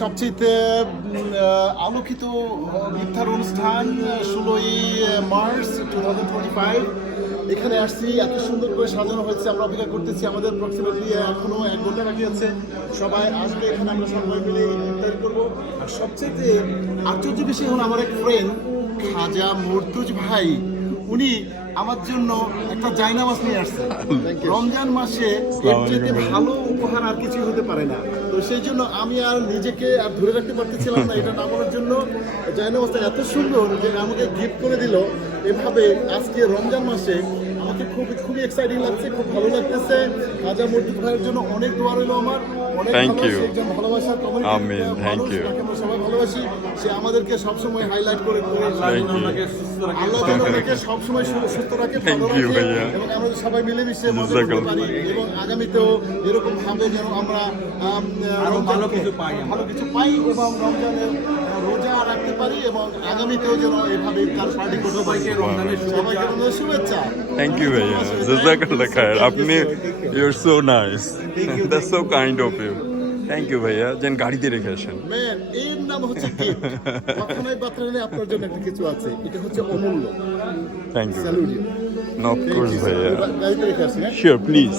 সবচেয়ে আলোকিত ইফতার অনুষ্ঠান 16ই মার্চ 2025 এখানে আসছি। এত সুন্দর করে সাজানো হয়েছে, আমরা অপেক্ষা করতেছি। আমাদের প্রক্সিমেটলি এখনো 1 ঘন্টা বাকি আছে। সবাই আসবে, এখানে আমরা সবাই মিলে ইফতার করবো। আর সবচেয়ে আশ্চর্য বিষয় হলো আমার এক ফ্রেন্ড খাজা মুর্তুজ ভাই, উনি আমার জন্য একটা জায়নামাজ নিয়ে আসছে। রমজান মাসে এর চেয়ে ভালো উপহার আর কিছু হতে পারে না। তো সেই জন্য আমি আর নিজেকে আর ধরে রাখতে পারতেছিলাম না এটা নামানোর জন্য। জায়নামাজটা এত সুন্দর যে আমাকে গিফট করে দিল এভাবে আজকে রমজান মাসে। আমাকে খুবই এক্সাইটিং লাগছে, খুব ভালো লাগতেছে। খাজা মুর্তুজ ভাইয়ের জন্য অনেক দোয়া রইল আমার। অনেক ভালোবাসি, একজন ভালোবাসার কমিউনিটি, আমরা সবাই ভালোবাসি। সে আমাদেরকে সবসময় হাইলাইট করে আল্লাহ যেন ওনাকে সবসময় সুস্থ রাখে, ভালো রাখে এবং আমরা সবাই মিলেমিশে মজা করতে পারি। এবং আগামীতেও এরকম ভাবে যেন আমরা ভালো কিছু পাই এবং রমজানের রোজা রাখতে পারি এবং আগামীতেও যেন এভাবে তার পার্টি করতে পারি। সবাইকে রমজানের শুভেচ্ছা। Thank you, Bhaiya. Jazakallah khair. Apni, you're so nice. That's so kind of you. Thank you, Bhaiya. যেন গাড়িতে রেখে আসেন। ম্যান, এর নাম হচ্ছে gift। কখনোই বাতরালে আপনার জন্য একটা কিছু আছে, এটা হচ্ছে অমূল্য। Thank you. Salute you. No, of course, Bhaiya. গাড়িতে রেখে আসেন। Sure, please.